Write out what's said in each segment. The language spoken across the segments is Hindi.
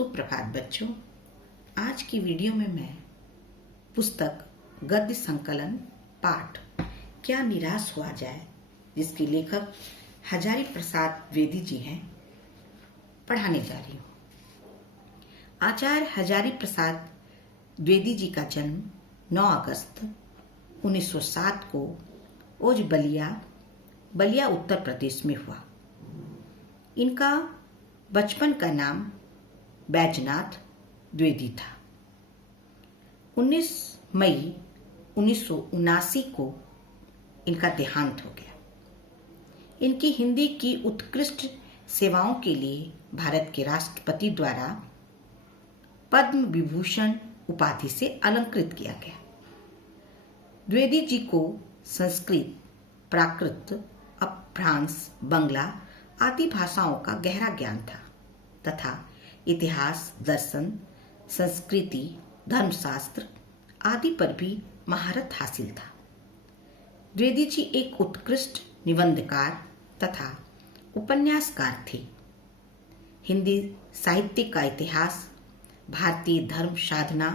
सुप्रभात बच्चों। आज की वीडियो में मैं पुस्तक गद्य संकलन पाठ क्या निराश हुआ जाए, जिसके लेखक हजारी प्रसाद द्विवेदी जी हैं, पढ़ाने जा रही हूँ। आचार्य हजारी प्रसाद द्विवेदी जी का जन्म 9 अगस्त 1907 को ओज बलिया उत्तर प्रदेश में हुआ। इनका बचपन का नाम बैजनाथ द्विवेदी था। 19 मई 1979 को इनका देहांत हो गया। इनकी हिंदी की उत्कृष्ट सेवाओं के लिए भारत के राष्ट्रपति द्वारा पद्म विभूषण उपाधि से अलंकृत किया गया। द्विवेदी जी को संस्कृत, प्राकृत, अपभ्रांस, बंगला आदि भाषाओं का गहरा ज्ञान था तथा इतिहास, दर्शन, संस्कृति, धर्मशास्त्र आदि पर भी महारत हासिल था। द्विवेदी जी एक उत्कृष्ट निबंधकार तथा उपन्यासकार थे। हिंदी साहित्य का इतिहास, भारतीय धर्म साधना,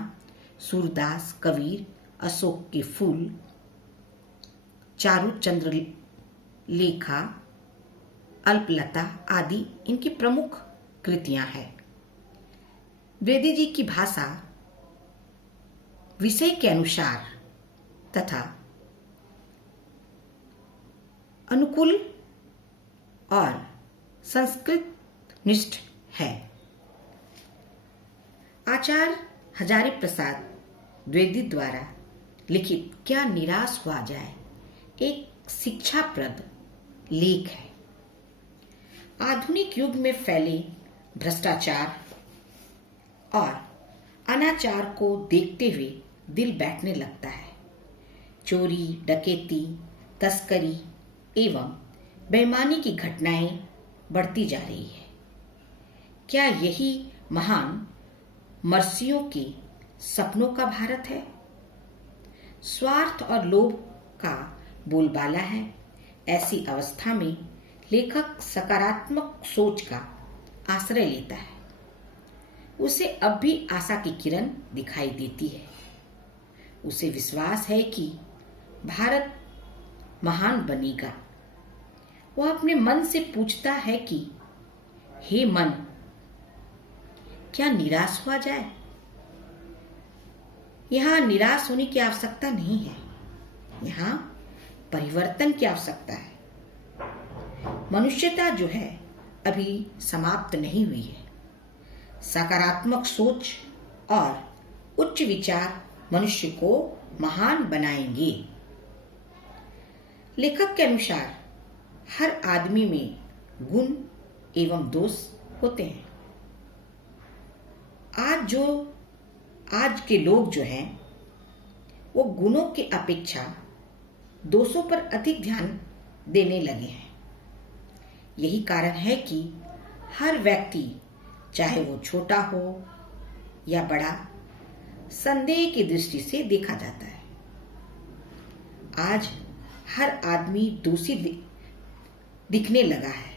सूरदास, कबीर, अशोक के फूल, चारु चंद्र लेखा, अल्पलता आदि इनकी प्रमुख कृतियां हैं। द्विवेदी जी की भाषा विषय के अनुसार तथा अनुकूल और संस्कृत निष्ठ है। आचार्य हजारी प्रसाद द्विवेदी द्वारा लिखित क्या निराश हुआ जाए एक शिक्षाप्रद लेख है। आधुनिक युग में फैले भ्रष्टाचार और अनाचार को देखते हुए दिल बैठने लगता है। चोरी, डकैती, तस्करी एवं बेईमानी की घटनाएं बढ़ती जा रही है। क्या यही महान मर्सियों के सपनों का भारत है? स्वार्थ और लोभ का बोलबाला है। ऐसी अवस्था में लेखक सकारात्मक सोच का आश्रय लेता है। उसे अब भी आशा की किरण दिखाई देती है। उसे विश्वास है कि भारत महान बनेगा। वह अपने मन से पूछता है कि हे मन, क्या निराश हुआ जाए? यहाँ निराश होने की आवश्यकता नहीं है। यहाँ परिवर्तन की आवश्यकता है। मनुष्यता जो है अभी समाप्त नहीं हुई है। सकारात्मक सोच और उच्च विचार मनुष्य को महान बनाएंगे। लेखक के अनुसार हर आदमी में गुण एवं दोष होते हैं। आज के लोग जो हैं वो गुणों की अपेक्षा दोषों पर अधिक ध्यान देने लगे हैं। यही कारण है कि हर व्यक्ति, चाहे वो छोटा हो या बड़ा, संदेह की दृष्टि से देखा जाता है। आज हर आदमी दोषी दिखने लगा है।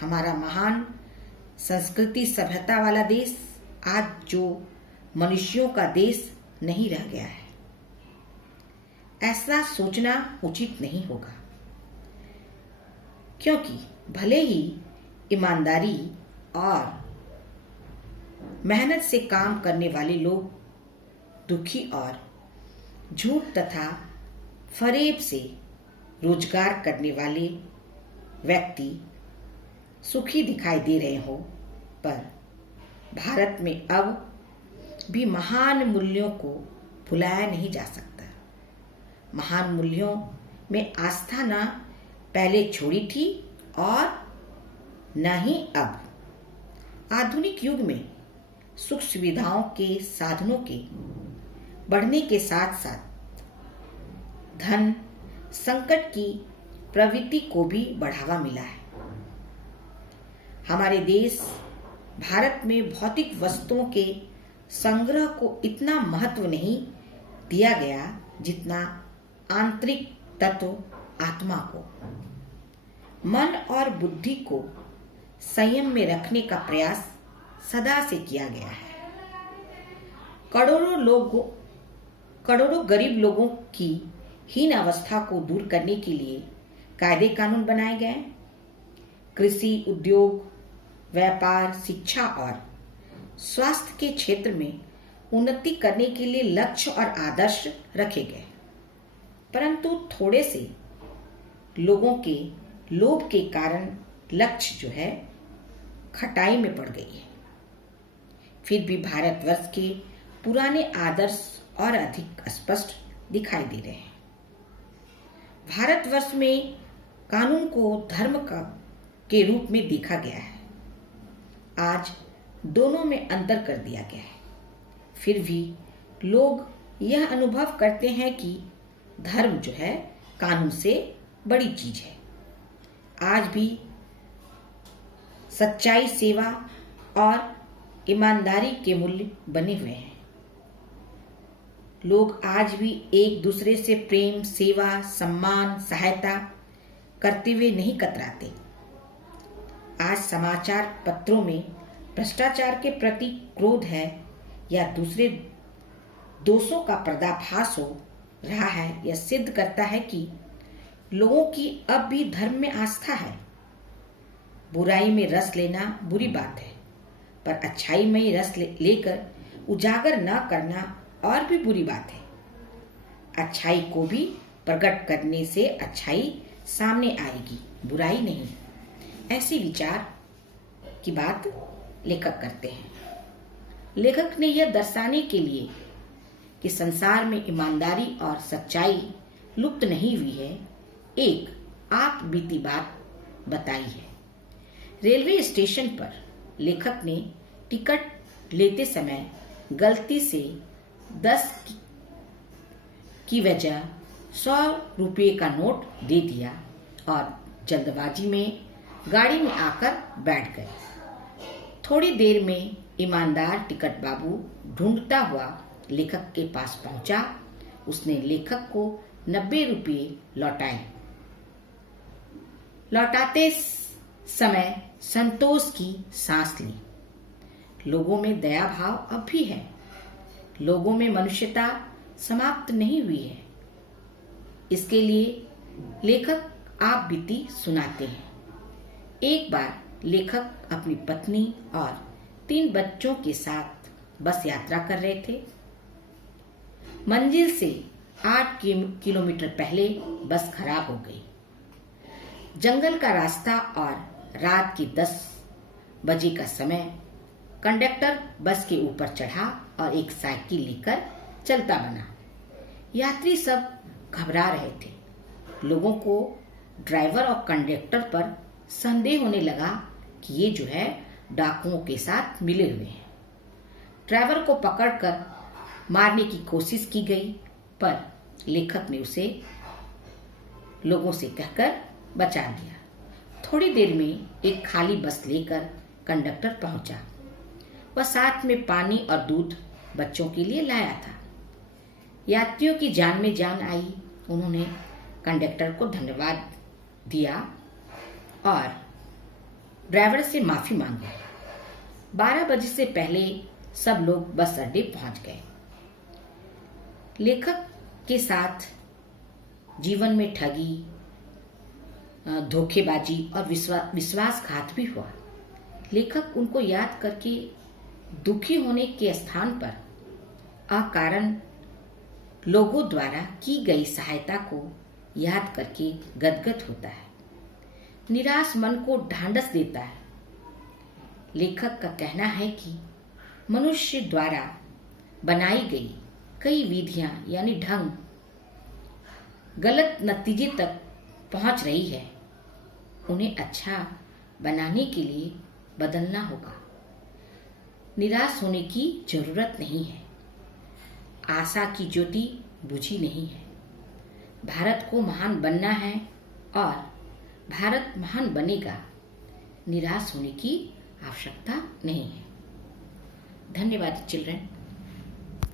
हमारा महान संस्कृति सभ्यता वाला देश आज जो मनुष्यों का देश नहीं रह गया है। ऐसा सोचना उचित नहीं होगा, क्योंकि भले ही ईमानदारी और मेहनत से काम करने वाले लोग दुखी और झूठ तथा फरेब से रोजगार करने वाले व्यक्ति सुखी दिखाई दे रहे हो, पर भारत में अब भी महान मूल्यों को भुलाया नहीं जा सकता। महान मूल्यों में आस्था न पहले छोड़ी थी और न ही अब। आधुनिक युग में सुख सुविधाओं के साधनों के बढ़ने के साथ साथ धन संकट की प्रवृत्ति को भी बढ़ावा मिला है। हमारे देश भारत में भौतिक वस्तुओं के संग्रह को इतना महत्व नहीं दिया गया जितना आंतरिक तत्व आत्मा को। मन और बुद्धि को संयम में रखने का प्रयास सदा से किया गया है। करोड़ों गरीब लोगों की हीन अवस्था को दूर करने के लिए कायदे कानून बनाए गए। कृषि, उद्योग, व्यापार, शिक्षा और स्वास्थ्य के क्षेत्र में उन्नति करने के लिए लक्ष्य और आदर्श रखे गए, परंतु थोड़े से लोगों के लोभ के कारण लक्ष्य जो है खटाई में पड़ गई है। फिर भी भारतवर्ष के पुराने आदर्श और अधिक स्पष्ट दिखाई दे रहे हैं। भारतवर्ष में कानून को धर्म के रूप में देखा गया है। आज दोनों में अंतर कर दिया गया है। फिर भी लोग यह अनुभव करते हैं कि धर्म जो है कानून से बड़ी चीज है। आज भी सच्चाई, सेवा और ईमानदारी के मूल्य बने हुए हैं। लोग आज भी एक दूसरे से प्रेम, सेवा, सम्मान, सहायता करते हुए नहीं कतराते। आज समाचार पत्रों में भ्रष्टाचार के प्रति क्रोध है या दूसरे दोषों का पर्दाफाश हो रहा है, यह सिद्ध करता है कि लोगों की अब भी धर्म में आस्था है। बुराई में रस लेना बुरी बात है, पर अच्छाई में रस लेकर उजागर न करना और भी बुरी बात है। अच्छाई को भी प्रकट करने से अच्छाई सामने आएगी, बुराई नहीं। ऐसी विचार की बात लेखक करते हैं। लेखक ने यह दर्शाने के लिए कि संसार में ईमानदारी और सच्चाई लुप्त नहीं हुई है, एक आप बीती बात बताई है। रेलवे स्टेशन पर लेखक ने टिकट लेते समय गलती से 10 की वजह 100 रुपये का नोट दे दिया और जल्दबाजी में गाड़ी में आकर बैठ गए। थोड़ी देर में ईमानदार टिकट बाबू ढूंढता हुआ लेखक के पास पहुंचा। उसने लेखक को 90 रुपये लौटाए। लौटाते समय संतोष की सांस ली। लोगों में दया भाव अब भी है। लोगों में मनुष्यता समाप्त नहीं हुई है। इसके लिए लेखक आप बीती सुनाते हैं। एक बार लेखक अपनी पत्नी और 3 बच्चों के साथ बस यात्रा कर रहे थे। मंजिल से 8 किलोमीटर पहले बस खराब हो गई। जंगल का रास्ता और रात के 10 बजे का समय। कंडक्टर बस के ऊपर चढ़ा और एक साइकिल लेकर चलता बना। यात्री सब घबरा रहे थे। लोगों को ड्राइवर और कंडक्टर पर संदेह होने लगा कि ये जो है डाकुओं के साथ मिले हुए हैं। ड्राइवर को पकड़कर मारने की कोशिश की गई, पर लेखक ने उसे लोगों से कहकर बचा लिया। थोड़ी देर में एक खाली बस लेकर कंडक्टर पहुंचा। वह साथ में पानी और दूध बच्चों के लिए लाया था। यात्रियों की जान में जान आई। उन्होंने कंडक्टर को धन्यवाद दिया और ड्राइवर से माफी मांगी। 12 बजे से पहले सब लोग बस अड्डे पहुंच गए। लेखक के साथ जीवन में ठगी, धोखेबाजी और विश्वासघात भी हुआ। लेखक उनको याद करके दुखी होने के स्थान पर अकारण लोगों द्वारा की गई सहायता को याद करके गदगद होता है। निराश मन को ढांढस देता है। लेखक का कहना है कि मनुष्य द्वारा बनाई गई कई विधियां यानी ढंग गलत नतीजे तक पहुंच रही है। उन्हें अच्छा बनाने के लिए बदलना होगा। निराश होने की जरूरत नहीं है। आशा की ज्योति बुझी नहीं है। भारत को महान बनना है और भारत महान बनेगा। निराश होने की आवश्यकता नहीं है। धन्यवाद चिल्ड्रन।